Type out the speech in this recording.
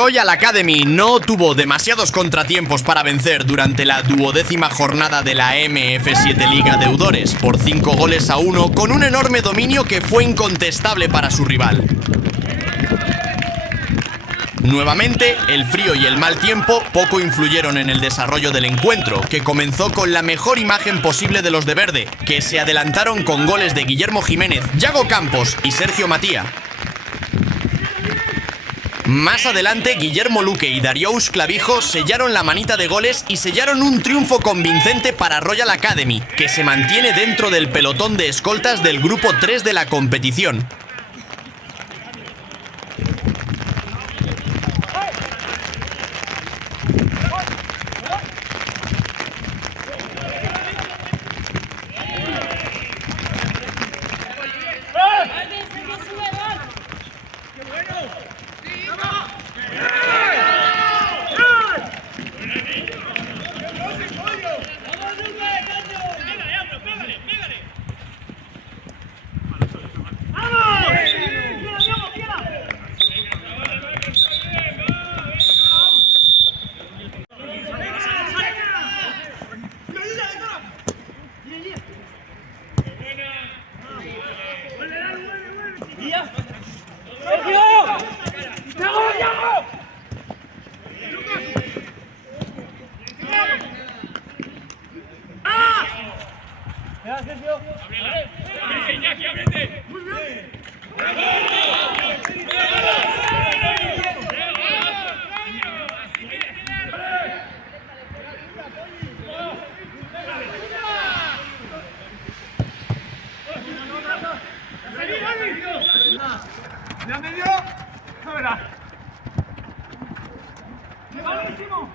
Royal Academy no tuvo demasiados contratiempos para vencer durante la 12ª jornada de la MF7 Liga Deudores por 5-1 con un enorme dominio que fue incontestable para su rival. Nuevamente, el frío y el mal tiempo poco influyeron en el desarrollo del encuentro, que comenzó con la mejor imagen posible de los de verde, que se adelantaron con goles de Guillermo Jiménez, Yago Campos y Sergio Matía. Más adelante, Guillermo Luque y Darious Clavijo sellaron la manita de goles y sellaron un triunfo convincente para Royal Academy, que se mantiene dentro del pelotón de escoltas del grupo 3 de la competición. ¡Ya me dio! ¡Buenísimo!